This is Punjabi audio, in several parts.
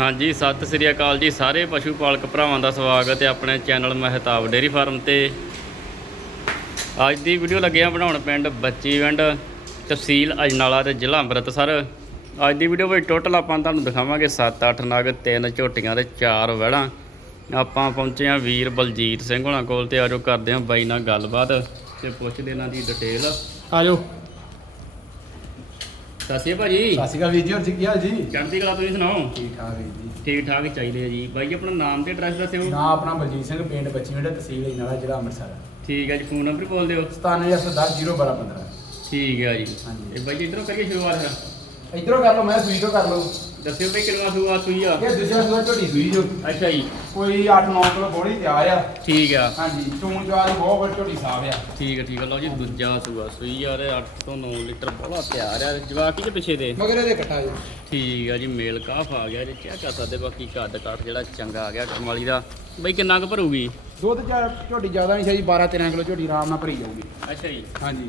ਹਾਂਜੀ, ਸਤਿ ਸ੍ਰੀ ਅਕਾਲ ਜੀ ਸਾਰੇ ਪਸ਼ੂ ਪਾਲਕ ਭਰਾਵਾਂ ਦਾ ਸਵਾਗਤ ਹੈ ਆਪਣੇ ਚੈਨਲ ਮਹਿਤਾਬ ਡੇਰੀ ਫਾਰਮ ਤੇ। ਅੱਜ ਦੀ ਵੀਡੀਓ ਲੱਗਿਆ ਬਣਾਉਣ ਪਿੰਡ ਬੱਚੀਵਿੰਡ ਤਹਿਸੀਲ ਅਜਨਾਲਾ ਤੇ ਜ਼ਿਲ੍ਹਾ ਅੰਮ੍ਰਿਤਸਰ। ਅੱਜ ਦੀ ਵੀਡੀਓ ਵਿੱਚ ਟੋਟਲ ਆਪਾਂ ਤੁਹਾਨੂੰ ਦਿਖਾਵਾਂਗੇ 7-8 ਨਗ, ਤਿੰਨ ਝੋਟੀਆਂ ਤੇ ਚਾਰ ਵਹਿੜਾਂ। ਆਪਾਂ ਪਹੁੰਚੇ ਹਾਂ ਵੀਰ ਬਲਜੀਤ ਸਿੰਘ ਹੋਣਾ ਕੋਲ ਤੇ ਆਜੋ ਕਰਦੇ ਹਾਂ ਬਾਈ ਨਾਲ ਗੱਲਬਾਤ ਤੇ ਪੁੱਛਦੇ ਇਹਨਾਂ ਦੀ ਡਿਟੇਲ ਆਜੋ। ਸਤਿ ਸ਼੍ਰੀ ਅਕਾਲ ਭਾਜੀ। ਸਤਿ ਸ਼੍ਰੀ ਅਕਾਲ ਵੀਰ ਜੀ ਹੋਰ ਜੀ ਕੀ ਹਾਲ ਜੀ? ਚੜ੍ਹਦੀ ਕਲਾ ਤੁਸੀਂ ਸੁਣਾਓ? ਠੀਕ ਠਾਕ ਵੀਰ ਜੀ। ਠੀਕ ਠਾਕ ਹੀ ਚਾਹੀਦੇ ਆ ਜੀ। ਬਾਈ ਜੀ ਆਪਣਾ ਨਾਮ ਤੇ ਐਡਰੈਸ ਦੱਸਿਓ। ਨਾਂ ਆਪਣਾ ਬਲਜੀਤ ਸਿੰਘ ਪਿੰਡ ਬੱਚੀਵਿੰਡ ਤਹਿਸੀਲ ਇਨਾਲਾ ਜ਼ਿਲ੍ਹਾ ਅੰਮ੍ਰਿਤਸਰ। ਠੀਕ ਹੈ ਜੀ ਫੋਨ ਨੰਬਰ ਬੋਲ ਦਿਓ। 9710 ਠੀਕ ਹੈ ਜੀ। ਹਾਂਜੀ। ਇਹ ਬਾਈ ਜੀ ਇਧਰੋਂ ਕਰੀਏ ਸ਼ੁਰੂਆਤ ਫਿਰ? ਇਧਰੋਂ ਕਰ ਲਓ ਮੈਂ ਸੂਈ ਤੋਂ ਕਰ ਲਓ। ਦੱਸਿਓ ਬਈ ਕਿੰਨਾ ਸ਼ੁਰੂਆਤ ਹੋਈ ਆ। ਇਹ ਦੂਜਾ ਸੂਆ ਝੋਟੀ ਸੂਈ ਜੋ। ਅੱਛਾ ਜੀ। ਕੋਈ 8-9 ਕਿਲੋ ਬੋਲੀ ਤਿਆਰ ਆ ਠੀਕ ਆ। ਹਾਂਜੀ ਚੂਣ ਚਾਲ ਬਹੁਤ ਵੱਡੀ ਝੋਟੀ ਸਾਫ਼ ਆ। ਠੀਕ ਹੈ ਠੀਕ ਹੈ ਲਓ ਜੀ ਦੂਜਾ ਸੂਆ ਸੂਈ ਯਾਰ 8 ਤੋਂ 9 ਲੀਟਰ ਬੋਲਾ ਤਿਆਰ ਆ। ਜਵਾਕੀ ਦੇ ਪਿੱਛੇ ਦੇ। ਮਗਰ ਇਹਦੇ ਇਕੱਠਾ ਜੀ। ਠੀਕ ਆ ਜੀ ਮੇਲ ਕਾਫ ਆ ਗਿਆ ਜੇ। ਚੈੱਕ ਕਰ ਸਕਦੇ ਬਾਕੀ ਕੱਦ ਕੱਟ ਜਿਹੜਾ ਚੰਗਾ ਆ ਗਿਆ ਕਰਮਾਲੀ ਦਾ। ਬਈ ਕਿੰਨਾ ਕੁ ਭਰੂਗੀ? ਦੁੱਧ ਚਾ ਝੋਟੀ ਜ਼ਿਆਦਾ ਨਹੀਂ ਸਹੀ 12-13 ਕਿਲੋ ਝੋਟੀ ਆਰਾਮ ਨਾਲ ਭਰੀ ਜਾਊਗੀ। ਅੱਛਾ ਜੀ। ਹਾਂਜੀ।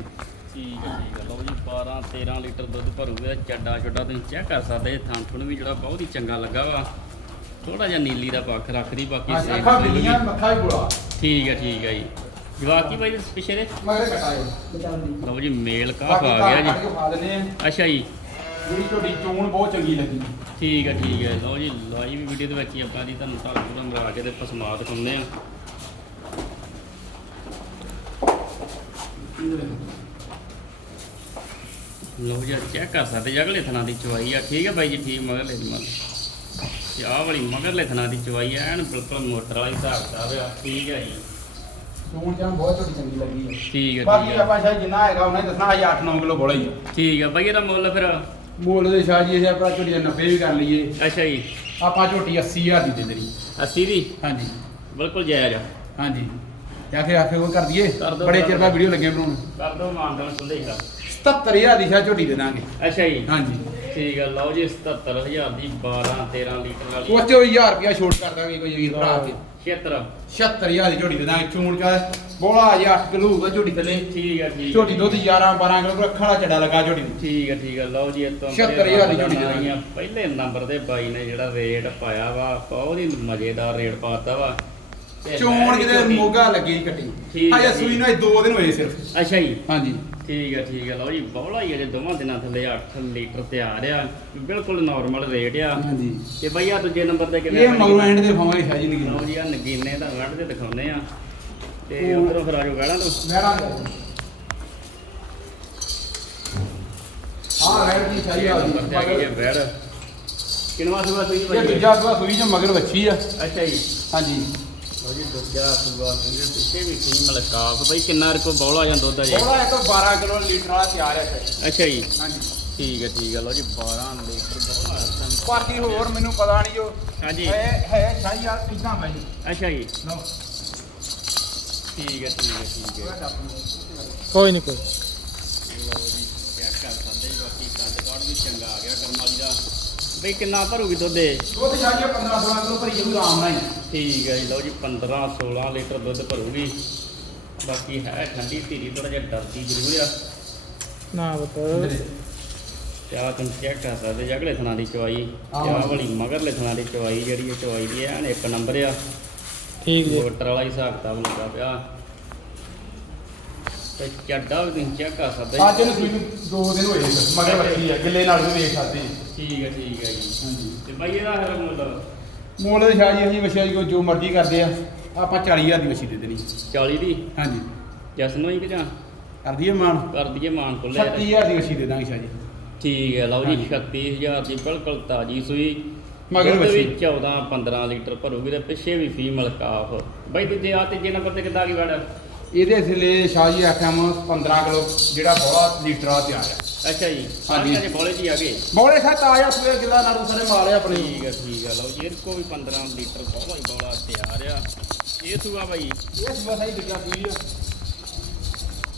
ਠੀਕ ਹੈ ਠੀਕ ਹੈ ਲਓ ਜੀ 12 13 ਲੀਟਰ ਦੁੱਧ ਭਰੂਗਾ ਚੱਡਾ ਛੋਟਾ ਤੁਸੀਂ ਚੈੱਕ ਕਰ ਸਕਦੇ ਜੀ ਥਣ ਥੁਣ ਵੀ ਜਿਹੜਾ ਬਹੁਤ ਹੀ ਚੰਗਾ ਲੱਗਾ ਵਾ। ਥੋੜਾ ਜਿਹਾ ਨੀਲੀ ਦਾ ਪੱਖ ਰੱਖਦੀ ਬਾਕੀ ਅੱਖਾਂ। ਬਿੱਲੀਆਂ ਮੱਥਾ ਵੀ ਬੁਲਾ ਠੀਕ ਹੈ ਠੀਕ ਹੈ ਜੀ। ਜਵਾਕੀ ਬਾਈ ਦੇ ਪਿੱਛੇ ਦੇ ਮਗਰ ਜੀ ਲਓ ਜੀ ਮੇਲ ਕਾਫ ਆ ਗਿਆ ਜੀ। ਅੱਛਾ ਜੀ। ਜਿਹੜੀ ਝੋਟੀ ਚੋਣ ਬਹੁਤ ਚੰਗੀ ਲੱਗੀ। ਠੀਕ ਹੈ ਠੀਕ ਹੈ ਲਓ ਜੀ ਲਾਈਵ ਵੀਡੀਓ ਦੇ ਵਿੱਚ ਹੀ ਆਪਾਂ ਜੀ ਤੁਹਾਨੂੰ ਧਾਰ ਪੂਰਾ ਮਰਾ ਕੇ ਤੇ ਪਸਮਾ ਦਿਖਾਉਂਦੇ ਆ। ਲਓ ਜੀ ਚੈੱਕ ਕਰ ਸਕਦੇ ਜੀ ਅਗਲੇ ਥਣਾ ਦੀ ਚਵਾਈ ਆ। ਠੀਕ ਹੈ ਬਾਈ ਜੀ ਠੀਕ ਮਗਰਲੇ ਦੀ ਮਗਰ। ਤੇ ਆਹ ਵਾਲੀ ਮਗਰਲੇ ਥਣਾ ਦੀ ਚਵਾਈ ਐਨ ਬਿਲਕੁਲ ਮੋਟਰ ਵਾਲੀ ਹਿਸਾਬ ਕਿਤਾਬ ਆ। ਠੀਕ ਹੈ ਜੀ। ਚੋਣ ਚਾਂ ਬਹੁਤ ਚੰਗੀ ਲੱਗੀ ਹੈ ਠੀਕ ਹੈ ਬਾਕੀ ਆਪਾਂ ਸ਼ਾਇਦ ਜਿੰਨਾ ਹੈਗਾ ਉਹਨਾਂ ਹੀ ਦੱਸਣਾ ਹਜੇ 8-9 ਕਿਲੋ ਬੋਲਾ ਹੀ ਆ। ਠੀਕ ਹੈ ਬਾਈ ਇਹਦਾ ਮੁੱਲ ਫਿਰ? ਮੁੱਲ ਦੇ ਸ਼ਾਹ ਜੀ ਇਹ ਆਪਣਾ ਝੋਟੀ ਦਾ 90 ਵੀ ਕਰ ਲਈਏ। ਅੱਛਾ ਜੀ। ਆਪਾਂ ਝੋਟੀ 80000 ਦੀ ਦੇ ਦੇਣੀ। 80 ਦੀ? ਹਾਂਜੀ। ਬਿਲਕੁਲ ਜਾਇਜ਼ ਆ। ਹਾਂਜੀ। ਜਾਂ ਫਿਰ ਆਖੇ ਉਹ ਕਰ ਦਈਏ। ਕਰ ਦਿਓ, ਬੜੇ ਕਰ ਚਿਰ ਬਾਅਦ ਵੀਡੀਓ ਲੱਗੇ ਬਣਾਉਣ। ਕਰ ਦੋ ਮਾਨਦਾਨ ਖੁੱਲੇ ਹੀ 77000 ਦੀ ਸ਼ਾਹ ਝੋਟੀ ਦੇ ਦਾਂਗੇ। ਅੱਛਾ ਜੀ। ਹਾਂਜੀ। ਠੀਕ ਹੈ ਲਓ ਜੀ 77000 ਦੀ 12 13 ਲੀਟਰ ਵਾਲੀ। ਉਹ ਚੋਂ 1000 ਰੁਪਿਆ ਛੋਟ ਕਰ ਦਾਂਗੇ ਕੋਈ ਵੀਰ ਭਰਾ ਕੇ। 76 76000 ਦੀ ਝੋਟੀ ਦੇ ਦਾਂਗੇ ਚੂਣ ਚਾ ਬੋਲਾ ਹਜੇ 8 ਕਿਲੋ ਹੋਊਗਾ ਝੋਟੀ ਥੱਲੇ। ਠੀਕ ਹੈ ਠੀਕ ਝੋਟੀ ਦੁੱਧ 11 12 ਕਿਲੋ ਰੱਖਣ ਵਾਲਾ ਚੱਡਾ ਲੱਗਾ ਝੋਟੀ ਨੂੰ। ਠੀਕ ਹੈ ਠੀਕ ਹੈ ਲਓ ਜੀ ਇਹ ਤੋਂ 76,000 ਦੀ ਝੋਟੀ ਦੇ ਪਹਿਲੇ ਨੰਬਰ ਦੇ ਬਾਈ ਨੇ ਜਿਹੜਾ ਰੇਟ ਪਾਇਆ ਵਾ ਬਹੁਤ ਹੀ ਮਜ਼ੇਦਾਰ ਰੇਟ ਪਾਤਾ ਵਾ। ਤੇ ਚੋਣ ਕਿਤੇ ਮੋਗਾ ਲੱਗੀ ਕੱਟੀ। ਠੀਕ ਹੈ, ਹਜੇ ਠੀਕ। ਸੂਈ ਨੂੰ 2 ਦਿਨ ਹੋਏ ਸਿਰਫ। ਅੱਛਾ ਜੀ। ਹਾਂਜੀ। ਠੀਕ ਹੈ ਠੀਕ ਹੈ ਲਓ ਜੀ ਬੌਲਾ ਹੀ ਅਜੇ ਦੋਵਾਂ ਦਿਨਾਂ ਥੱਲੇ 8 ਲੀਟਰ ਤਿਆਰ ਆ। ਬਿਲਕੁਲ ਨਾਰਮਲ ਰੇਟ ਆ। ਹਾਂਜੀ। ਤੇ ਬਈ ਆ ਦੂਜੇ ਨੰਬਰ ਤੇ ਕਿਵੇਂ ਇਹ ਐਂਡ ਦੇ ਫਾਵਾਂਗੇ ਸ਼ਾਹ ਜੀ ਲਓ ਜੀ ਆ ਨਗੀਨੇ ਦਾ ਵੱਢ ਦੇ ਦਿਖਾਉਂਦੇ ਆ। ਤੇ ਉਧਰੋਂ ਫਿਰ ਆਜੋ ਗਾਲਾਂ ਤੋਂ। ਮੈਡਮ ਹਾਂ ਰੈਡ ਦੀ ਸ਼ਾਹੀ ਆ ਨੰਬਰ ਤੇ ਆ ਗਈ ਜੇ ਬੈੜ ਕਿਨਵਾ ਸੁਬਾ ਤੁਸੀਂ ਇਹ ਭਾਈ ਦੂਜਾ ਸੂਆ ਸੂਈ ਚ ਮਗਰ ਵੱਛੀ ਆ। ਅੱਛਾ ਜੀ। ਹਾਂਜੀ। ਲਓ ਜੀ ਦੂਜਾ ਸੁਬਾ ਤੁਸੀਂ ਪਿੱਛੇ ਵੀ ਕੀ ਮਲਕਾਫ ਬਈ ਕਿੰਨਾ ਰਕੋ ਬੌਲਾ ਜਾਂ ਦੁੱਧ ਆ ਜੀ ਥੋੜਾ ਇੱਕ 12 ਕਿਲੋ ਲੀਟਰ ਵਾਲਾ ਤਿਆਰ ਹੈ ਸ਼ਾਹੀ। ਅੱਛਾ ਜੀ। ਹਾਂਜੀ। ਠੀਕ ਹੈ ਠੀਕ ਹੈ ਲਓ ਜੀ 12 ਲੀਟਰ ਬੌਲਾ ਆ ਬਾਕੀ ਹੋਰ ਮੈਨੂੰ ਪਤਾ ਨਹੀਂ ਜੋ ਹਾਂਜੀ। ਹੈ ਹੈ ਸ਼ਾਹੀ ਆ ਇਦਾਂ ਭਾਈ ਅੱਛਾ ਜੀ। ਲਓ। ਠੀਕ ਹੈ ਠੀਕ ਹੈ ਠੀਕ ਹੈ ਕੋਈ ਨਹੀਂ ਕੋਈ ਲਓ ਜੀ ਚੈੱਕ ਕਰ ਸਕਦੇ ਜੀ ਬਾਕੀ ਕੱਦ ਕਾਠ ਵੀ ਚੰਗਾ ਆ ਗਿਆ ਕਰਮ ਵਾਲੀ ਦਾ। ਬਈ ਕਿੰਨਾ ਭਰੂਗੀ ਦੁੱਧ ਇਹ? ਦੁੱਧ ਸ਼ਾਹੀ 15 16 ਕਿਲੋ ਭਰੀ ਜਾਊ ਆਰਾਮ ਨਾਲ ਹੀ। ਠੀਕ ਹੈ ਜੀ ਲਓ ਜੀ 15 16 ਲੀਟਰ ਦੁੱਧ ਭਰੂਗੀ। ਬਾਕੀ ਹੈ ਠੰਡੀ ਧੀਰੀ ਥੋੜਾ ਜਿਹਾ ਡਰਦੀ ਜ਼ਰੂਰ ਆ। ਨਾ ਬਤਾ ਚਾਹ ਤੁਸੀਂ ਚੈੱਕ ਕਰ ਸਕਦੇ ਜੀ ਅਗਲੇ ਥਣਾ ਦੀ ਚਵਾਈ। ਚਾਹ ਵਾਲੀ। ਮਗਰਲੇ ਥਣਾ ਦੀ ਚਵਾਈ ਜਿਹੜੀ ਇਹ ਚਵਾਈ ਦੀ ਐਨ ਇੱਕ ਨੰਬਰ ਆ। ਠੀਕ ਜੀ। ਮੋਟਰ ਵਾਲਾ ਹੀ ਹਿਸਾਬ ਕਿਤਾਬ ਲੱਗਾ ਪਿਆ। ਤੇ ਚੱਡਾ ਵੀ ਤੁਸੀਂ ਚੈੱਕ ਕਰ ਸਕਦੇ ਅੱਜ ਨੂੰ ਸੂਈ ਨੂੰ 2 ਦਿਨ ਹੋਏ ਮਗਰ ਵੱਛੀ ਆ ਗਿੱਲੇ ਨਾਲ ਵੀ ਵੇਖ ਸਕਦੇ। ਠੀਕ ਹੈ ਠੀਕ ਹੈ ਜੀ। ਹਾਂਜੀ। ਤੇ ਬਾਈ ਇਹਦਾ ਹਰ ਮੁੱਲ ਮੁੱਲ ਦੇ ਸ਼ਾਹ ਜੀ ਅਸੀਂ ਵੱਛੀ ਜੋ ਜੋ ਮਰਜ਼ੀ ਕਰਦੇ ਆ ਆਪਾਂ 40000 ਦੀ ਵੱਛੀ ਦੇ ਦੇਣੀ। 40 ਦੀ? ਹਾਂਜੀ। ਜਸ ਨੂੰ ਹੀ ਕਿ ਜਾਂ? ਕਰ ਦਈਏ ਮਾਨ? ਕਰ ਦਈਏ ਮਾਨ ਕੋਲੇ 37000 ਦੀ ਵੱਛੀ ਦੇ ਦਾਂਗੇ ਸ਼ਾਹ ਜੀ ਠੀਕ ਹੈ ਲਓ ਜੀ ਹਾਂਜੀ। 36000 ਦੀ ਬਿਲਕੁਲ ਤਾਜੀ ਸੂਈ। ਮਗਰ ਵੱਛੀ। 14 15 ਲੀਟਰ ਭਰੂਗੀ ਤੇ ਪਿੱਛੇ ਵੀ ਫੀਮੇਲ ਕਾਫ ਬਾਈ ਦੂਜੇ ਆ ਤੀਜੇ ਨੰਬਰ ਤੇ ਕਿੱਦਾਂ ਆ ਗਈ ਵੜ? ਇਹਦੇ ਥੱਲੇ ਸ਼ਾਹ ਜੀ ਆਖਿਆ ਮੈਂ 15 ਕਿਲੋ ਜਿਹੜਾ ਬੋਲਾ ਲੀਟਰ ਆ ਤਿਆਰ ਆ। ਅੱਛਾ ਜੀ। ਹਾਂਜੀ। ਸਾਰੀਆਂ ਦੇ ਬੋਲੇ ਜੀ ਆ ਗਏ। ਬੋਲੇ ਸਾ ਤਾਜ਼ਾ ਸੂਏ ਗਿੱਲਾ ਨਾੜੂ ਸਾਰੇ ਮਾਲੇ ਆਪਣੇ ਠੀਕ ਹੈ ਠੀਕ ਹੈ ਲਓ ਜੀ ਇਹਦੇ ਕੋ ਵੀ 15 ਲੀਟਰ ਬੋਲਾ ਹੀ ਬੋਲਾ ਤਿਆਰ ਆ। ਇਹ ਸੂਆ ਬਾਈ? ਇਹ ਸੂਆ ਸਾਈ ਦੂਜਾ ਸੂਈ ਆ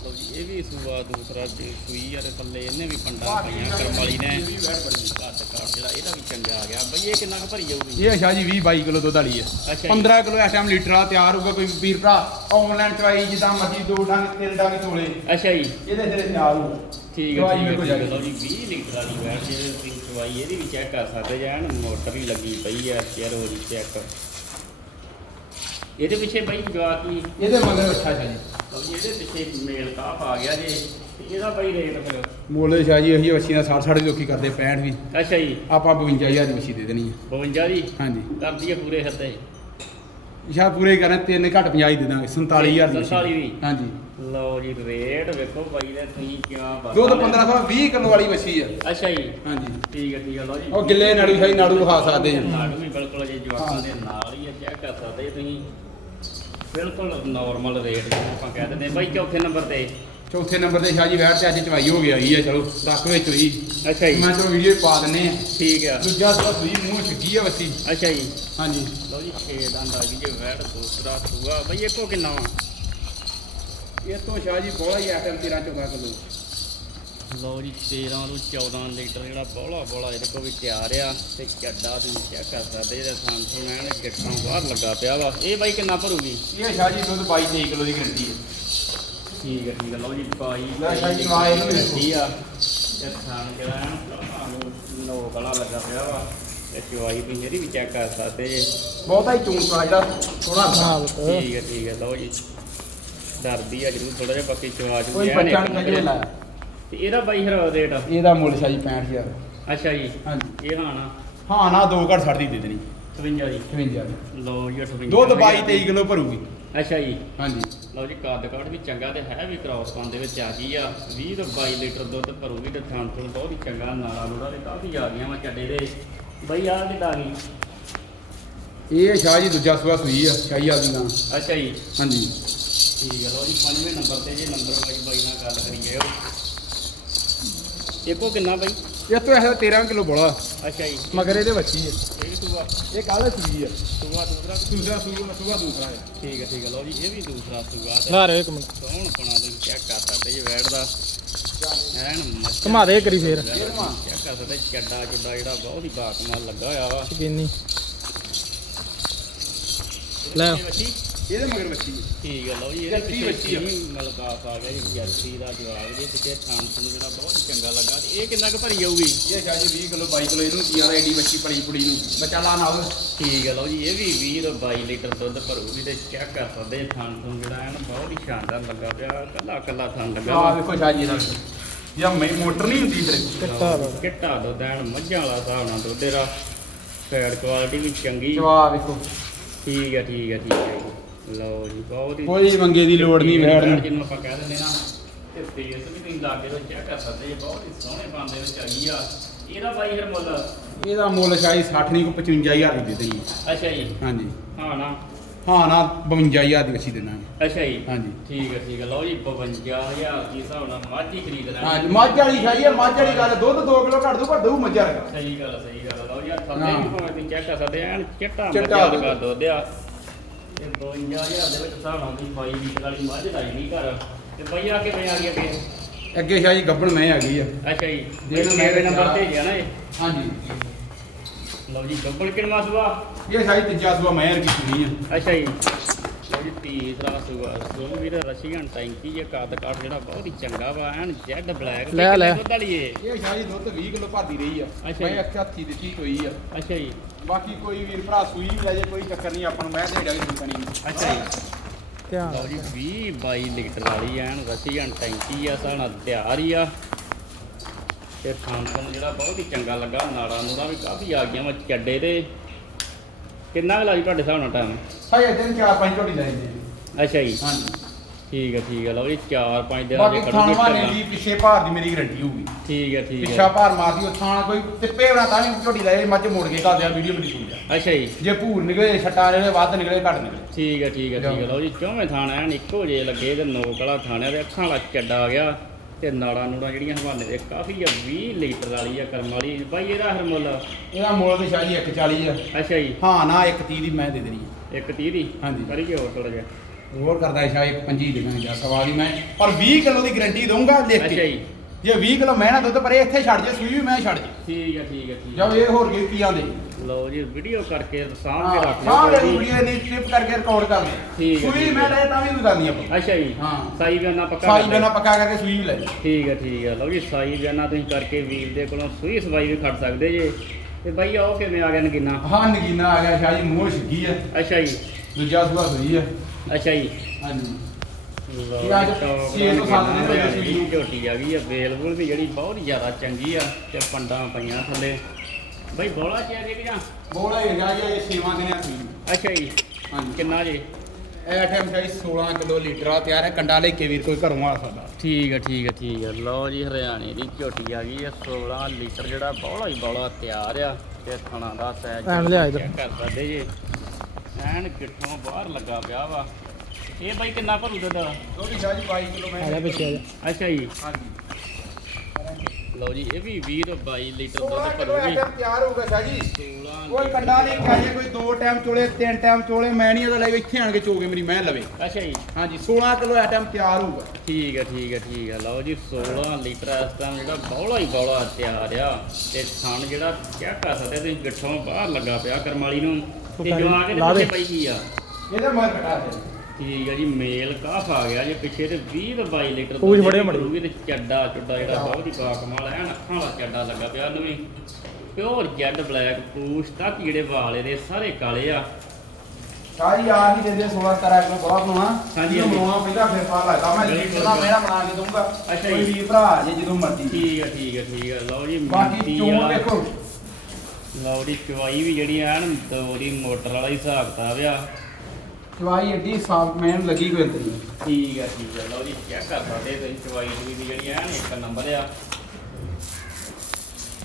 ਲਓ ਜੀ ਇਹ ਵੀ ਸੂਆ ਦੂਸਰਾ ਜੇ ਸੂਈ ਆ ਤੇ ਥੱਲੇ ਇਹਨੇ ਵੀ ਪੰਡਾ ਪਈਆਂ ਕਰਮ ਵਾਲੀ ਨੇ। ਇਹ ਘੱਟ ਘੱਟ ਜਿਹੜਾ ਇਹਦਾ ਵੀ ਚੰਗਾ ਆ ਗਿਆ। ਬਈ ਇਹ ਕਿੰਨਾ ਕੁ ਭਰੀ ਜਾਊਗੀ? ਇਹ ਸ਼ਾਹ ਜੀ 20 22 ਕਿਲੋ ਦੁੱਧ ਵਾਲੀ ਹੈ ਜੀ। 15 ਕਿਲੋ ਇਸ ਟਾਈਮ ਲੀਟਰ ਆ ਤਿਆਰ ਹੋਊਗਾ ਕੋਈ ਵੀਰ ਭਰਾ। ਆਨਲਾਈਨ ਚਵਾਈ ਜਿੱਦਾਂ ਮਰਜ਼ੀ ਦੋ ਡੰਗ ਤਿੰਨ ਡੰਗ ਚੋਲੇ ਅੱਛਾ ਜੀ। ਇਹਦੇ ਸਿਰੇ ਤਿਆਰ ਹੋਊ ਠੀਕ ਹੈ ਚਵਾਈ ਠੀਕ ਹੈ ਠੀਕ ਹੈ। ਜਾ ਲਓ ਜੀ 20 ਲੀਟਰ ਵਾਲੀ ਵੈਟ ਜਿਹੜੇ ਤੁਸੀਂ ਚਵਾਈ ਇਹਦੀ ਵੀ ਚੈੱਕ ਕਰ ਸਕਦੇ ਜਾਨ ਮੋਟਰ ਵੀ ਲੱਗੀ ਪਈ ਆ ਚੇਅਰ ਹੋ ਜੀ ਚੈੱਕ ਇਹਦੇ ਪਿੱਛੇ ਬਾਈ ਜਵਾਕੀ ਇਹਦੇ ਮਗਰ ਅੱਛਾ ਜੀ। ਲਓ ਜੀ ਇਹਦੇ ਪਿੱਛੇ ਮੇਲ ਕਾਫ ਆ ਗਿਆ ਜੇ। ਤੇ ਇਹਦਾ ਬਾਈ ਰੇਟ ਫਿਰ? ਮੁੱਲ ਸ਼ਾਹ ਜੀ ਇਹੀ ਵੱਛੀ ਦਾ 60 60 ਲੋਕੀ ਕਰਦੇ 65 ਵੀ। ਅੱਛਾ ਜੀ। ਆਪਾਂ 52000 ਦੀ ਵੱਛੀ ਦੇ ਦੇਣੀ ਹੈ 52 ਦੀ? ਹਾਂਜੀ। ਕਰਦੀ ਹੈ ਪੂਰੇ ਹੱਤੇ ਸ਼ਾਹ ਪੂਰੇ ਕਰਾਂ ਤਿੰਨ ਘੱਟ 50 ਹੀ ਦੇ ਦਾਂਗੇ 47000 ਦੀ 47 ਦੀ। ਹਾਂਜੀ। ਲਓ ਜੀ ਰੇਟ ਵੇਖੋ ਬਾਈ ਦੇ ਤੁਸੀਂ ਬਾਤ ਦੁੱਧ 1500 20 ਕਿਲੋ ਵਾਲੀ ਵੱਛੀ ਆ। ਅੱਛਾ ਜੀ। ਹਾਂਜੀ। ਠੀਕ ਹੈ ਠੀਕ ਹੈ ਲਓ ਜੀ। ਉਹ ਗਿੱਲੇ ਨਾੜੂ ਸ਼ਾਹੀ ਨਾੜੂ ਵਿਖਾ ਸਕਦੇ ਆ ਨਾੜੂ ਵੀ ਬਿਲਕੁਲ ਜੇ ਜਵਾਕਾਂ ਦੇ ਨਾਲ ਹੀ ਹੈ ਚੈੱਕ ਕਰ ਸਕਦੇ ਜੀ ਤੁਸੀਂ। ਬਿਲਕੁਲ ਨਾਰਮਲ ਰੇਟ ਆਪਾਂ ਕਹਿ ਦਿੰਦੇ। ਬਾਈ ਚੌਥੇ ਨੰਬਰ ਤੇ। ਚੌਥੇ ਨੰਬਰ ਤੇ ਸ਼ਾਹ ਜੀ ਵੈਟ ਤੇ ਅੱਜ ਚਵਾਈ ਹੋ ਗਿਆ ਹੀ ਆ ਚਲੋ ਰੱਖ ਵਿੱਚ ਹੋਈ। ਅੱਛਾ ਜੀ। ਮੈਂ ਚਲੋ ਵੀਡੀਓ ਪਾ ਦਿੰਨੇ ਆ। ਠੀਕ ਆ। ਦੂਜਾ ਸਵਾ ਸੂਈ ਮੂੰਹ ਛੱਗੀ ਆ ਵੱਛੀ? ਅੱਛਾ ਜੀ। ਹਾਂਜੀ। ਲਓ ਜੀ ਛੇ ਦੰਦ ਆ ਗਈ ਜੇ ਵੈੜ ਦੂਸਰਾ ਸੂਆ ਬਈ ਇੱਕੋ ਕਿੰਨਾ ਵਾ ਇਹ ਤੋਂ ਸ਼ਾਹ ਜੀ ਬੋਲਾ ਹੀ ਆਟਮ 13 14 ਕਿਲੋ ਲਓ ਜੀ 13 ਤੋਂ 14 ਲੀਟਰ ਜਿਹੜਾ ਬੋਲਾ ਬੋਲਾ ਇਹਦੇ ਕੋਲ ਵੀ ਤਿਆਰ ਆ ਤੇ ਚੱਡਾ ਤੁਸੀਂ ਚੈੱਕ ਕਰ ਸਕਦੇ ਇਹਦੇ ਥਾਂ ਤੋਂ ਐਨ ਗਿੱਟਾਂ ਬਾਹਰ ਲੱਗਾ ਪਿਆ ਵਾ। ਇਹ ਬਾਈ ਕਿੰਨਾ ਭਰੂਗੀ? ਇਹ ਸ਼ਾਹ ਜੀ ਦੁੱਧ 22 23 ਕਿਲੋ ਦੀ ਗਰੰਟੀ ਹੈ ਠੀਕ ਹੈ ਠੀਕ ਹੈ ਲਓ ਜੀ ਬਾਈ ਲੈ ਸ਼ਾਹ ਜੀ ਵੀ ਦੇਖੋ। ਠੀਕ ਆ। ਇਹ ਥਾਂ ਜਿਹੜਾ ਐਨ ਨੋ ਗਲਾ ਲੱਗਾ ਪਿਆ ਵਾ। ਇਹ ਚਵਾਈ ਤੁਸੀਂ ਇਹਦੀ ਵੀ ਚੈੱਕ ਕਰ ਸਕਦੇ ਬਹੁਤਾ ਹੀ ਚੂਨ ਜਿਹੜਾ ਥੋੜਾ ਨਾ ਠੀਕ ਹੈ ਠੀਕ ਹੈ ਲਓ ਜੀ। ਡਰਦੀ ਆ ਜਰੂਰ ਥੋੜਾ ਜਿਹਾ ਬਾਕੀ ਚਵਾ ਚੂ ਕੋਈ ਬੱਚਾ ਨਹੀਂ ਲਾਇਆ ਤੇ ਇਹਦਾ ਬਾਈ ਹਰ ਰੇਟ ਇਹਦਾ ਮੁੱਲ ਸ਼ਾਹ ਜੀ 65000 ਅੱਛਾ ਜੀ। ਹਾਂਜੀ। ਇਹ ਹਾਣਾ? ਹਾਂ ਨਾ ਦੋ ਘੜ ਛੱਡ ਦੀ ਦੇ ਦੇਣੀ। 52 ਦੀ 52 ਦੀ ਲਓ ਜੀ 58 ਦੁੱਧ 22 23 ਕਿਲੋ ਭਰੂਗੀ। ਅੱਛਾ ਜੀ। ਹਾਂਜੀ। ਲਓ ਜੀ ਕੱਦ ਕਾਠ ਵੀ ਚੰਗਾ ਤੇ ਹੈ ਵੀ ਕ੍ਰਾਸ ਪਾਉਣ ਦੇ ਵਿੱਚ ਆ ਗਈ ਆ। 20 ਤੋਂ 22 ਲੀਟਰ ਦੁੱਧ ਭਰੂਗੀ ਤੇ ਥਾਂ ਤੋਂ ਬਹੁਤ ਹੀ ਚੰਗਾ ਨਾਲਾ ਨੂੜਾ ਤੇ ਕਾਫੀ ਆ ਗਈਆਂ ਵਾ ਚੱਡੇ ਦੇ। ਬਈ ਆ ਕਿੱਦਾਂ ਗਈ? ਇਹ ਸ਼ਾਹ ਜੀ ਦੂਜਾ ਸੂਆ ਸੂਈ ਆ ਸ਼ਾਹੀ ਆ ਦੀ ਨਾਂ ਅੱਛਾ ਜੀ। ਹਾਂਜੀ। ਠੀਕ ਹੈ ਲਓ ਜੀ ਪੰਜਵੇਂ ਨੰਬਰ ਤੇ ਜੇ ਨੰਬਰ ਵਾਈਜ਼ ਬਾਈ ਨਾਲ ਗੱਲ ਕਰੀ ਗਏ ਹੋ ਇੱਕੋ ਕਿੰਨਾ ਬਾਈ। ਇਹ ਤੋਂ ਇਹ 13 ਕਿਲੋ ਬੋਲਾ। ਅੱਛਾ ਜੀ। ਮਗਰ ਇਹਦੇ ਬੱਚੀ ਹੈ ਇਹ ਵੀ ਸੂਆ। ਇਹ ਸੂਈ ਸੂਆ ਦੂਸਰਾ। ਦੂਸਰਾ ਸੂਆ ਸੂਆ ਦੂਸਰਾ ਹੈ ਠੀਕ ਹੈ ਠੀਕ ਹੈ ਲਓ ਜੀ ਇਹ ਵੀ ਦੂਸਰਾ ਸੂਆ ਤੇ। ਲਾ ਰਹੇ ਇੱਕ ਮਿੰਟ। ਸੋਹਣ ਪਣਾ ਤੁਸੀਂ ਚੈੱਕ ਕਰ ਸਕਦੇ ਜੀ ਵੈੜ ਦਾ। ਘੁਮਾ ਦੇ ਕਰੀ ਫੇਰ। ਚੈੱਕ ਕਰ ਸਕਦੇ ਚੱਡਾ ਚੁੱਡਾ ਜਿਹੜਾ ਬਹੁਤ ਹੀ ਬਾਕਮਾਲ ਲੱਗਾ ਹੋਇਆ ਵਾ। ਸ਼ਕੀਨੀ ਲੈ। ਵੱਛੀ? ਇਹਦੇ ਮਗਰ ਬੱਚੀ ਹੈ ਠੀਕ ਹੈ ਲਓ ਜੀ ਇਹਦੇ ਜਰਸੀ ਪਿੱਛੇ ਵੱਛੀ ਆ। ਵੀ ਮਲਕਾਸ ਆ ਗਿਆ ਜੀ ਜਰਸੀ ਦਾ ਜਵਾਬ ਦੇ ਪਿੱਛੇ ਥਾਂ ਤੋਂ ਜਿਹੜਾ ਬਹੁਤ ਹੀ ਚੰਗਾ ਲੱਗਾ ਤੇ ਇਹ ਕਿੰਨਾ ਕੁ ਭਰੀ ਜਾਊਗੀ? ਇਹ ਸ਼ਾਹ ਜੀ 20 ਕਿਲੋ 22 ਕਿਲੋ ਇਹਨੂੰ ਕੀ ਆਦਾ ਐਡੀ ਬੱਚੀ ਪੜੀ ਪੁੜੀ ਨੂੰ। ਬੱਚਾ ਲਾ ਨਾਲ। ਠੀਕ ਹੈ ਲਓ ਜੀ ਇਹ ਵੀ 20 ਤੋਂ 22 ਲੀਟਰ ਦੁੱਧ ਭਰੂਗੀ ਤੇ ਚੈੱਕ ਕਰ ਸਕਦੇ ਥਾਂ ਤੋਂ ਜਿਹੜਾ ਐਨ ਬਹੁਤ ਹੀ ਸ਼ਾਨਦਾਰ ਲੱਗਾ ਪਿਆ ਕੱਲਾ ਕੱਲਾ ਥਾਂ ਲੱਗਾ ਆ ਵਾ। ਵੇਖੋ ਸ਼ਾਹ ਜੀ ਇਹਦਾ। ਜਾਂ ਮੈਂ ਮੋਟਰ ਨਹੀਂ ਹੁੰਦੀ ਇਧਰ। ਕਿੱਟਾ ਵਾ। ਕਿੱਟਾ ਦੁੱਧ ਐਨ ਮੱਝਾਂ ਵਾਲਾ ਹਿਸਾਬ ਨਾਲ ਦੁੱਧ ਇਹਦਾ। ਫੈਟ ਕੁਆਲਿਟੀ ਵੀ ਚੰਗੀ। ਜਵਾਬ ਵੇਖੋ ਠੀਕ ਹੈ ਠੀਕ ਹੈ ਠੀਕ ਹੈ ਜੀ। ਲਓ ਜੀ ਬਹੁਤ ਹੀ ਕੋਈ ਮੰਗੇ ਦੀ ਲੋੜ ਨਹੀਂ ਵੈੜ ਨੂੰ ਜਿਹਨੂੰ ਆਪਾਂ ਕਹਿ ਦਿੰਦੇ ਨਾ ਤੇ ਫੇਸ ਵੀ ਤੁਸੀਂ ਲਾਗੇ ਤੋਂ ਚੈੱਕ ਕਰ ਸਕਦੇ ਜੀ ਬਹੁਤ ਹੀ ਸੋਹਣੇ ਬੰਦੇ ਵਿੱਚ ਆਈ ਆ। ਇਹਦਾ ਬਾਈ ਹਰ ਮੁੱਲ? ਇਹਦਾ ਮੁੱਲ ਸ਼ਾਹੀ 60 ਨਹੀਂ ਕੋ 55000 ਦੀ ਦੇ ਦੇਣੀ ਅੱਛਾ ਜੀ। ਹਾਂਜੀ। ਹਾਂ ਨਾ। ਹਾਂ ਨਾ 52000 ਦੀ ਬੱਚੀ ਦੇਣਾਗੇ ਅੱਛਾ ਜੀ। ਹਾਂਜੀ। ਠੀਕ ਹੈ ਠੀਕ ਹੈ ਲਓ ਜੀ 52000 ਦੀ ਹਿਸਾਬ ਨਾਲ ਮੱਝ ਹੀ ਖਰੀਦ ਲੈਣੀ। ਹਾਂਜੀ ਮੱਝ ਵਾਲੀ ਸ਼ਾਹੀ ਹੈ ਮੱਝ ਵਾਲੀ ਗੱਲ ਦੁੱਧ 2 ਕਿਲੋ ਘੱਟ ਦੂ ਪਰ ਦੂ ਮੱਝਾ ਰਗਾ ਸਹੀ ਗੱਲ ਆ, ਸਹੀ ਗੱਲ ਆ। ਲਓ ਯਾਰ ਥੱਲੇ ਹਾਂ। ਵੀ ਭਾਵੇਂ ਤੁਸੀਂ ਚੈੱਕ ਕਰ ਸਕਦੇ ਆ ਚਿੱਟਾ ਚਿੱਟਾ ਮੱਝਾਂ ਦੁੱਧ। ਦਾ ਦੁੱਧ ਆ। ਤੇ 52000 ਦੇ ਵਿੱਚ ਨਾਲ ਤੁਸੀਂ 22 ਲੀਟਰ ਵਾਲੀ ਮੱਝ ਲਾਈ ਨਹੀਂ ਘਰ। ਤੇ ਬਈ ਆ ਕਿਵੇਂ ਆ ਗਿਆ ਅੱਗੇ? ਅੱਗੇ ਸ਼ਾਹੀ ਗੱਬਣ ਮੈਂ ਆ ਗਈ ਆ। ਅੱਛਾ ਜੀ। ਜਿਹੜਾ ਮੇਰੇ ਨੰਬਰ ਤੇ ਗਿਆ ਨਾ ਇਹ। ਹਾਂਜੀ। ਲਓ ਜੀ ਗੱਬੜ ਕਿੰਨਾ ਸੂਆ? ਇਹ ਸ਼ਾਹੀ ਤੀਜਾ ਸੂਆ ਮੈਂ ਰਕੀ ਸੁਣੀ ਆ। ਅੱਛਾ ਜੀ। ਲਓ ਜੀ ਤੀਸਰਾ ਸੂਆ ਸੋਨ ਵੀਰ ਰਸ਼ੀਅਨ ਟੈਂਕੀ ਇਹ ਕੱਦ ਕਾਠ ਜਿਹੜਾ ਬਹੁਤ ਹੀ ਚੰਗਾ ਵਾ। ਐਨ ਜੈਡ ਬਲੈਕ ਲੈ, ਲੈ। ਦੁੱਧ ਵਾਲੀ ਏ? ਇਹ ਸ਼ਾਹੀ ਦੁੱਧ 20 ਕਿਲੋ ਭਰਦੀ ਰਹੀ ਆ। ਅੱਛਾ ਮੈਂ ਜੀ। ਅੱਖਾਂ ਹੱਥੀ ਦਿੱਤੀ ਹੋਈ ਆ। ਅੱਛਾ ਜੀ। ਬਾਕੀ ਕੋਈ ਵੀਰ ਭਰਾ ਸੂਈ ਵੀ ਲੈ ਜੇ ਕੋਈ ਚੱਕਰ ਨਹੀਂ ਆਪਾਂ ਨੂੰ ਮੈਂ ਦੇੜਾ ਵੀ ਦੁਕਾਨੀ ਅੱਛਾ ਜੀ। ਧਿਆਨ ਲਓ ਜੀ 20 22 ਲੀਟਰ ਵਾਲੀ ਐਨ ਰਸ਼ੀਅਨ ਟੈਂਕੀ ਆ ਸਾਡਾ ਤਿਆਰ ਹੀ ਆ। ਤੇ ਖਾਣ ਤੋਂ ਜਿਹੜਾ ਬਹੁਤ ਹੀ ਚੰਗਾ ਲੱਗਾ ਨਾੜਾ ਨੂੜਾ ਵੀ ਕਾਫੀ ਆ ਗਈਆਂ ਵਾ ਚੱਡੇ ਤੇ। ਕਿੰਨਾ ਕੁ ਲੱਗ ਤੁਹਾਡੇ ਹਿਸਾਬ ਨਾਲ ਟਾਈਮ ਸਾਈ ਦਿਨ ਚਾਰ ਪੰਜ ਝੋਟੀ ਲੈ ਜਾਂਦੇ ਅੱਛਾ ਜੀ। ਹਾਂਜੀ। ਠੀਕ ਹੈ ਠੀਕ ਹੈ ਲਓ ਜੀ 4-5 ਦਿਨਾਂ ਬਾਕੀ ਦੇ ਥਾਣ ਕੱਢੂਗੇ ਦੀ ਪਿੱਛੇ ਭਾਰ ਦੀ ਮੇਰੀ ਗਰੰਟੀ ਹੋਊਗੀ। ਠੀਕ ਹੈ ਠੀਕ ਪਿੱਛਾ ਹੈ ਭਾਰ ਮਾਰਦੀ ਉਹ ਥਾਣ ਕੋਈ ਤਿੱਪੇ ਬਣਾ ਤਾਂ ਨਹੀਂ ਝੋਟੀ ਲੈ ਜਾਏ, ਮੱਝ ਮੋੜ ਕੇ ਘਰ ਦਿਆ ਵੀਡੀਓ ਬਣੀ ਸੁਣ ਜਾ ਅੱਛਾ ਜੀ। ਜੇ ਭੂਰ ਨਿਕਲੇ ਛੱਟਾਂ ਨਿਕਲੇ ਵੱਧ ਨਿਕਲੇ ਘੱਟ ਨਿਕਲੇ। ਠੀਕ ਹੈ ਠੀਕ ਹੈ ਠੀਕ ਹੈ ਲਓ ਜੀ ਚੌਵੇਂ ਥਾਣਾ ਐਨ ਇੱਕੋ ਜੇ ਲੱਗੇ ਤੇ ਨੋਕ ਵਾਲਾ ਥਾਣਿਆਂ ਦੇ ਅੱਖਾਂ ਵਾਲਾ ਚੱਡਾ ਆ ਗਿਆ। ਤੇ ਨਾੜਾਂ ਨੂੜਾਂ ਜਿਹੜੀਆਂ ਹਵਾਲੇ ਦੇ ਕਾਫੀ ਆ 20 ਲੀਟਰ ਵਾਲੀ ਆ ਕਰਮ ਵਾਲੀ। ਬਾਈ ਇਹਦਾ ਹਰ ਮੁੱਲ? ਇਹਦਾ ਮੁੱਲ ਤੇ ਸ਼ਾਹੀ 140 ਆ। ਅੱਛਾ ਜੀ। ਹਾਂ ਨਾ 130 ਦੀ ਮੈਂ ਦੇ ਦੇਣੀ ਆ। ਇੱਕ 30 ਦੀ? ਹਾਂਜੀ। ਕਰੀਏ ਹੋਰ ਥੋੜਾ ਜਿਹਾ। ਹੋਰ ਕਰਦਾ ਸ਼ਾਹੀ 25 ਦੇਣਾ ਜਾਂ ਸਵਾ ਦੀ ਮੈਂ। ਪਰ 20 ਕਿਲੋ ਦੀ ਗਰੰਟੀ ਦਊਂਗਾ ਲਿਖ ਅੱਛਾ ਕੇ ਜੀ। ਜੇ 20 ਕਿਲੋ ਮੈਂ ਨਾ ਦੁੱਧ ਪਰ ਇਹ ਇੱਥੇ ਛੱਡ ਜੇ ਸੂਈ ਵੀ ਮੈਂ ਛੱਡ ਜੇ ਠੀਕ ਹੈ ਠੀਕ ਹੈ ਠੀਕ ਹੈ ਜਾਂ ਇਹ ਹੋਰ ਕੀ ਕੀ ਆਂਦੇ ਲਓ ਜੀ ਵੀਡੀਓ ਕਰਕੇ ਹਾਂ ਰੱਖ ਲਿਓ ਜੀ। ਵੀਡੀਓ ਨਹੀਂ ਸਟ੍ਰਿਪ ਕਰਕੇ ਰਿਕਾਰਡ ਕਰ ਦੇ ਠੀਕ ਹੈ, ਸੂਈ ਠੀਕ ਮੈਂ ਹੈ। ਲੈ ਤਾਂ ਵੀ ਨਹੀਂ ਆਪਾਂ ਅੱਛਾ ਜੀ ਹਾਂ। ਸਾਈ ਬਿਆਨਾ ਪੱਕਾ ਸਾਈ। ਬਿਨਾ ਪੱਕਾ ਕਰਕੇ ਸੂਈ ਵੀ ਲੈ ਲਈ। ਠੀਕ ਹੈ ਠੀਕ ਹੈ ਲਓ ਜੀ ਸਾਈ ਬਿਆਨਾ ਤੁਸੀਂ ਕਰਕੇ ਵੀਰ ਦੇ ਕੋਲੋਂ ਸੂਈ ਸਵਾਈ ਵੀ ਖੜ ਸਕਦੇ ਜੇ ਤੇ ਬਾਈ ਆਓ ਕਿਵੇਂ ਆ ਗਿਆ ਨਗੀਨਾ ਹਾਂ ਨਗੀਨਾ ਆ ਗਿਆ ਸ਼ਾਹ ਜੀ ਮੂੰਹ ਛਿੱਗੀ ਆ ਅੱਛਾ ਜੀ ਦੂਜਾ ਸੂਆ ਸੂਈ ਆ ਅੱਛਾ ਜੀ ਹਾਂਜੀ ਲਓ ਅੱਜ ਜੀ, ਟੌਪ ਛੇ ਤੋਂ ਸੱਤ ਦਿਨ ਹੋਏ ਨਾਲ ਸੂਈ ਜਿਹੜੀ ਨੂੰ। ਝੋਟੀ ਆ ਗਈ ਆ ਵੇਲਬੁਲ ਵੀ ਜਿਹੜੀ ਬਹੁਤ ਜ਼ਿਆਦਾ ਚੰਗੀ ਆ ਤੇ ਪੰਡਾਂ ਪਈਆਂ ਥੱਲੇ ਬਾਈ ਬੋਲਾ ਚਿਆ ਜੇ ਕਿ ਜਾਂ? ਬੋਲਾ ਇਹ ਜਾ ਜੀ ਇਹ ਛੇਵਾਂ ਦਿਨ ਆ ਸੂਈ ਅੱਛਾ ਜੀ। ਹਾਂਜੀ। ਕਿੰਨਾ ਜੇ? ਇਹ time Shah ji 16 kilo litre ਆ ਤਿਆਰ ਹੈ। ਕੰਡਾ ਲੈ ਕੇ ਵੀਰ ਕੋਈ ਘਰੋਂ ਆ ਸਕਦਾ ਠੀਕ ਹੈ ਠੀਕ ਹੈ ਠੀਕ ਹੈ ਲਓ ਜੀ ਹਰਿਆਣੇ ਦੀ ਝੋਟੀ ਆ ਗਈ ਹੈ 16 ਲੀਟਰ ਜਿਹੜਾ ਬੌਲਾ ਹੀ ਬੌਲਾ ਤਿਆਰ ਆ। ਤੇ ਥਣਾ ਦਾ ਸਾਈਜ਼ ਐਨ ਲਿਆ ਇੱਧਰ। ਕਰ ਸਕਦੇ ਜੀ। ਐਨ ਗਿੱਠੋਂ ਬਾਹਰ ਲੱਗਾ ਪਿਆ ਵਾ। ਇਹ ਬਾਈ ਕਿੰਨਾ ਭਰੂ ਦੁੱਧ ਸ਼ਾਹ ਜੀ 22 ਕਿਲੋ ਮੈਂ ਆ ਜਾ ਪਿੱਛੇ ਆ ਜਾ। ਅੱਛਾ ਜੀ। ਹਾਂਜੀ। ਲਓ ਜੀ ਇਹ ਵੀ 20 22 ਲੀਟਰ 16 ਦੁੱਧ ਕਿਲੋ ਭਰੂਗੀ। ਇਹ ਟਾਈਮ ਤਿਆਰ ਹੋਊਗਾ ਸ਼ਾਹ ਜੀ। 16 ਕੋਈ ਕੰਡਾ ਨਹੀਂ ਖਾਈਏ ਕੋਈ ਦੋ ਟਾਈਮ ਚੋਲੇ ਤਿੰਨ ਟਾਈਮ ਚੋਲੇ ਮੈਂ ਨਹੀਂ ਇਹਦਾ ਲੈ ਇੱਥੇ ਆਣ ਕੇ ਚੋਗੇ ਮੇਰੀ ਮੈਂ ਲਵੇ। ਅੱਛਾ ਜੀ। ਹਾਂਜੀ 16 ਕਿਲੋ ਇਹ ਟਾਈਮ ਤਿਆਰ ਹੋਊਗਾ। ਠੀਕ ਹੈ ਠੀਕ ਹੈ ਠੀਕ ਹੈ ਲਓ ਜੀ 16 ਲੀਟਰ ਇਸ ਟਾਈਮ ਜਿਹੜਾ ਬੌਲਾ ਹੀ ਬੌਲਾ ਤਿਆਰ ਆ। ਤੇ ਥਣ ਜਿਹੜਾ ਚੈੱਕ ਕਰ ਸਕਦੇ ਤੁਸੀਂ ਗਿੱਠੋਂ ਬਾਹਰ ਲੱਗਾ ਪਿਆ ਕਰਮਾਲੀ ਨੂੰ। ਤੇ ਉਹ ਜਵਾ ਕੇ ਤੇ। ਪਿੱਛੇ ਪਈ ਕੀ ਆ। ਇਹਦਾ ਮਰ ਕਟਾ ਦੇ। ਠੀਕ ਹੈ ਜੀ ਮੇਲ ਕਾਫ ਆ ਗਿਆ ਜੇ ਪਿੱਛੇ ਤੇ 20 ਤੋਂ 22 ਲੀਟਰ ਪੂਛ ਦੁੱਧ ਬੜੇ ਦੀ ਮੜੀ। ਹੋਊਗੀ ਤੇ ਚੱਡਾ ਚੁੱਡਾ ਜਿਹੜਾ ਬਹੁਤ ਹੀ ਪਾ ਕਮਾਲ ਹੈ ਅੱਖਾਂ ਵਾਲਾ ਚੱਡਾ ਲੱਗਾ ਪਿਆ ਉਹਨੂੰ ਵੀ। ਪਿਓਰ ਜੈਡ ਬਲੈਕ ਪੂਛ ਤੱਕ ਜਿਹੜੇ ਵਾਲ ਇਹਦੇ ਸਾਰੇ ਕਾਲੇ ਆ। ਸਾਰੀ ਆ ਹੀ ਦਿੰਦੇ 16 17 ਕਿਲੋ ਬਹੁਤ ਨੂੰ ਆ ਹਾਂਜੀ, ਹਾਂਜੀ। ਬਣਾਉਣਾ ਪਹਿਲਾਂ ਫਿਰ ਪਾ ਲੱਗਦਾ। ਮੈਂ ਬਿਲਕੁਲ, ਲੀਟਰ ਦਾ ਮੇਰਾ ਬਣਾ ਕੇ ਦਊਂਗਾ ਅੱਛਾ ਕੋਈ ਜੀ। ਵੀ ਭਰਾ ਆ ਜੇ ਜਦੋਂ ਮਰਜ਼ੀ। ਠੀਕ ਹੈ ਠੀਕ ਹੈ ਠੀਕ ਹੈ ਲਓ ਜੀ ਬਾਕੀ ਮਿੱਟੀ ਚੋਣ ਵਾਲਾ- ਵੇਖੋ ਲਓ ਜੀ ਚਵਾਈ ਵੀ ਜਿਹੜੀ ਐਨ ਦੋਰੀ ਮੋਟਰ ਵਾਲਾ ਹੀ ਹਿਸਾਬ ਕਿਤਾਬ ਆ। ਚਵਾਈ ਐਡੀ ਸਾਫ਼ ਮੈਨ ਲੱਗੀ ਕੋਈ ਅੰਤਰੀ ਠੀਕ ਹੈ ਠੀਕ ਹੈ ਲਓ ਜੀ ਚੈੱਕ ਕਰ ਸਕਦੇ ਤੁਸੀਂ ਚਵਾਈ ਦੀ ਵੀ ਜਿਹੜੀ ਐਨ ਇੱਕ ਨੰਬਰ ਆ।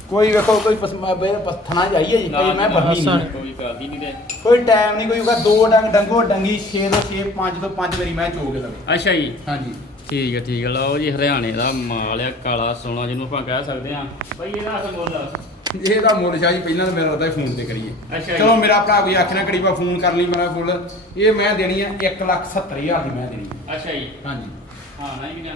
ਕੋਈ ਵੇਖੋ ਕੋਈ ਪੱਥਣਾ ਜਾਈਏ ਜੀ ਕੋਈ ਮੈਂ ਬੰਨੀ ਹੱਸਣ। ਨਹੀਂ ਕੋਈ ਹੀ ਨਹੀਂ ਤੇ। ਕੋਈ ਟਾਈਮ ਨਹੀਂ ਕੋਈ ਹੋਗਾ ਦੋ ਡੰਗ ਡੰਗੋ ਡੰਗੀ 6 ਤੋਂ 6 5 ਤੋਂ 5 ਵਾਰੀ ਮੈਂ ਚੋਗ ਲਵੇ। ਅੱਛਾ ਜੀ। ਹਾਂਜੀ। ਠੀਕ ਹੈ ਠੀਕ ਹੈ ਲਓ ਜੀ ਹਰਿਆਣੇ ਦਾ ਮਾਲ ਆ ਕਾਲਾ ਸੋਨਾ ਜਿਹਨੂੰ ਆਪਾਂ ਕਹਿ ਸਕਦੇ ਆ। ਬਈ ਇਹਦਾ ਅਸਲ ਮੁੱਲ ਇਹਦਾ ਮੁੱਲ ਸ਼ਾਹ ਪਹਿਲਾਂ ਤਾਂ ਮੇਰਾ ਰੱਦਾ ਫੋਨ ਤੇ ਕਰੀਏ। ਅੱਛਾ ਜੀ। ਚਲੋ ਮੇਰਾ ਭਰਾ ਕੋਈ ਆਖਣਾ ਕੜੀ ਬਾ ਫੋਨ ਕਰ ਲਈ ਮੇਰਾ ਫੁੱਲ। ਇਹ ਮੈਂ ਦੇਣੀ ਆ 1 ਲੱਖ 70 ਹਜ਼ਾਰ ਦੀ ਮੈਂ ਦੇਣੀ ਆ। ਅੱਛਾ ਜੀ। ਹਾਂਜੀ। ਹਾਂ ਨਾ ਜੀ ਨਾ।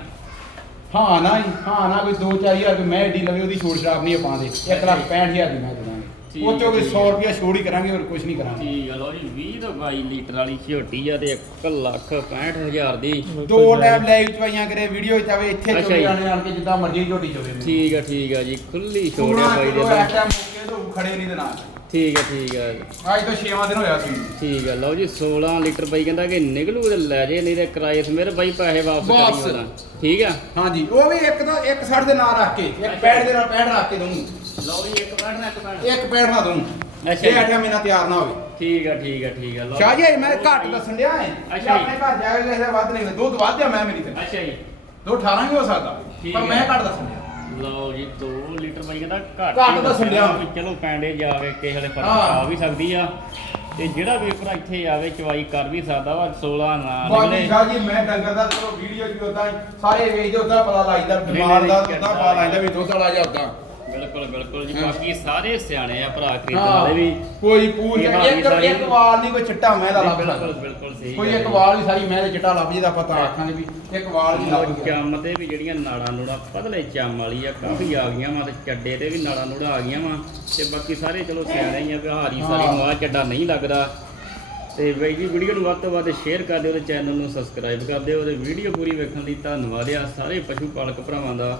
ਹਾਂ ਨਾ ਜੀ, ਹਾਂ ਨਾ ਕੋਈ 2-4000 ਰੁਪਏ ਮੈਂ ਏਡੀ ਲਵੇ ਉਹਦੀ ਛੋੜ ਸ਼ਰਾਬ ਨਹੀਂ ਆਪਾਂ ਦੇ। 1 ਲੱਖ 65000 ਦੀ ਮੈਂ ਦੇ ਦਾਂਗੇ ਠੀਕ ਉਹ ਚੋਂ ਕੋਈ ਠੀਕ 100 ਰੁਪਏ ਛੋੜ ਹੀ ਕਰਾਂਗੇ ਹੋਰ ਕੁਝ ਨਹੀਂ ਕਰਾਂਗੇ। ਠੀਕ ਹੈ ਲਓ ਜੀ 20 ਤੋਂ 22 ਲੀਟਰ ਵਾਲੀ ਝੋਟੀ ਆ ਤੇ 1 ਲੱਖ 65000 ਦੀ। ਦੋ ਟਾਈਮ ਲਾਈਵ ਚਵਾਈਆਂ ਕਰੇ ਵੀਡੀਓ ਚ ਆਵੇ ਇੱਥੇ ਜੀ। ਜਾਣੇ ਆਣ ਕੇ ਜਿੱਦਾਂ ਮਰਜ਼ੀ ਝੋਟੀ ਚੋਵੇ ਠੀਕ ਹੈ ਠੀਕ ਹੈ ਜੀ ਖੁੱਲੀ ਛੋੜ ਆ ਸੋਨਾ ਬਾਈ ਦੇ ਇਸ ਟਾਈਮ ਮੌਕੇ ਤੋਂ ਖੜੇ ਨਹੀਂ ਦੇ ਨਾਲ। ਠੀਕ ਹੈ ਠੀਕ ਹੈ। ਅੱਜ ਤੋਂ 6ਵਾਂ ਦਿਨ ਹੋਇਆ ਸੀ। ਠੀਕ ਹੈ ਲਓ ਜੀ 16 ਲੀਟਰ ਬਾਈ ਕਹਿੰਦਾ ਕਿ ਨਿਕਲੂ ਤੇ ਲੈ ਜੇ ਨਹੀਂ ਤੇ ਕਿਰਾਏ ਸਮੇਤ ਬਾਈ ਪੈਸੇ ਵਾਪਸ। ਕਰੀ ਠੀਕ ਆ ਹਾਂਜੀ ਉਹ ਵੀ ਇੱਕ ਤਾਂ ਇੱਕ ਸਾਈਡ ਦੇ ਨਾਲ ਰੱਖ ਕੇ ਇੱਕ ਪੈਡ ਦੇ ਨਾਲ ਪੈਡ ਰੱਖ ਕੇ ਦਊਂ ਲਓ ਜੀ ਇੱਕ ਮਿੰਟ ਨਾ ਇੱਕ ਮਿੰਟ ਇੱਕ ਪੈਡ ਨਾ ਦਊਂ ਅੱਛਾ ਜੇ। ਜੀ। ਆਟਾ ਮਹੀਨਾ ਤਿਆਰ ਨਾ ਹੋਵੇ। ਠੀਕ ਆ ਠੀਕ ਆ ਠੀਕ ਆ ਲਓ। ਸ਼ਾਹ ਜੀ ਇਹ ਮੈਂ ਘੱਟ ਦੱਸਣ ਡਿਆ ਹੈ ਅੱਛਾ ਜੀ। ਆਪਣੇ ਘਰ ਜਾ ਕੇ ਕਿਸੇ ਦਾ ਵੱਧ ਨਹੀਂ ਦੁੱਧ ਵੱਧ ਆ ਮੈਂ ਮੇਰੀ ਤੇ। ਅੱਛਾ ਜੀ। ਦੋ 18 ਵੀ ਹੋ ਸਕਦਾ। ਠੀਕ ਪਰ ਹੈ। ਮੈਂ ਘੱਟ ਦੱਸਣ ਡਿਆ। ਲਓ ਜੀ 2 ਲੀਟਰ ਬਾਈ ਕਹਿੰਦਾ ਘੱਟ ਘੱਟ ਹੀ ਦੱਸਣ। ਡਿਆ। ਵੀ ਚਲੋ ਪੈਂਡੇ ਜਾਵੇ ਕਿਸੇ ਵੇਲੇ ਫ਼ਰਕ ਹਾਂ। ਆ ਵੀ ਸਕਦੀ ਆ। ਤੇ ਜਿਹੜਾ ਵੀ ਭਰਾ ਇੱਥੇ ਆਵੇ ਚਵਾਈ ਕਰ ਵੀ ਸਕਦਾ ਵਾ 16 ਨਾ ਬਾਕੀ ਨਿਕਲੇ। ਸ਼ਾਹ ਜੀ ਮੈਂ ਡੰਗਰ ਦਾ ਚਲੋ ਵੀਡੀਓ ਚ ਵੀ ਉਦਾਂ ਸਾਰੇ ਵੇਚਦੇ ਉਦਾਂ ਪਤਾ ਲੱਗਦਾ ਨਹੀਂ, ਬਿਮਾਰ ਦਾ ਨਹੀਂ, ਉਦਾਂ ਪਤਾ ਲੱਗਦਾ ਵੀ ਦੁੱਧ ਵਾਲਾ ਜਾਂ ਉਦਾਂ ਬਿਲਕੁਲ ਬਿਲਕੁਲ ਜੀ। ਬਾਕੀ ਸਾਰੇ ਸਿਆਣੇ ਆ ਭਰਾ ਖਰੀਦਣ ਵਾਲੇ ਵੀ। ਕੋਈ ਇਹ ਹਾਲੀ ਇੱਕ ਸਾਰੀ- ਇੱਕ ਵਾਲ ਨਹੀਂ ਕੋਈ ਚਿੱਟਾ ਮੈਂ ਦਾ ਲੱਭ ਬਿਲਕੁਲ ਸਕਦਾ ਬਿਲਕੁਲ ਸਹੀ ਕੋਈ ਗੱਲ ਇੱਕ ਹੈ। ਵਾਲ ਵੀ ਸਾਰੀ ਮੈਂ ਦੇ ਚਿੱਟਾ ਲੱਭ ਜਿਹਦਾ ਪਤਾ ਆਖਾਂਗੇ ਵੀ ਇੱਕ ਵਾਲ ਵੀ ਲੱਭ ਗਿਆ। ਚੰਮ ਤੇ ਵੀ ਜਿਹੜੀਆਂ ਨਾੜਾਂ ਨੂੜਾਂ ਪਤਲੇ ਚੰਮ ਵਾਲੀ ਆ ਕਾਫੀ ਆ ਗਈਆਂ ਵਾ ਤੇ ਚੱਡੇ ਤੇ ਵੀ ਨਾੜਾਂ ਨੂੜਾਂ ਆ ਗਈਆਂ ਵਾ। ਤੇ ਬਾਕੀ ਸਾਰੇ ਚਲੋ ਸਿਆਣੇ ਹੀ ਆ ਵਿਹਾਰੀ ਸਾਰੀ। ਮਾਂ ਚੱਡਾ ਨਹੀਂ ਲੱਗਦਾ। ਤੇ ਬਈ ਜੀ ਵੀਡੀਓ ਨੂੰ ਵੱਧ ਤੋਂ ਵੱਧ ਸ਼ੇਅਰ ਕਰ ਦਿਓ ਤੇ ਚੈਨਲ ਨੂੰ ਸਬਸਕ੍ਰਾਈਬ ਕਰ ਦਿਓ ਤੇ ਵੀਡੀਓ ਪੂਰੀ ਵੇਖਣ ਲਈ ਧੰਨਵਾਦ ਆ ਸਾਰੇ ਪਸ਼ੂ ਪਾਲਕ ਭਰਾਵਾਂ ਦਾ।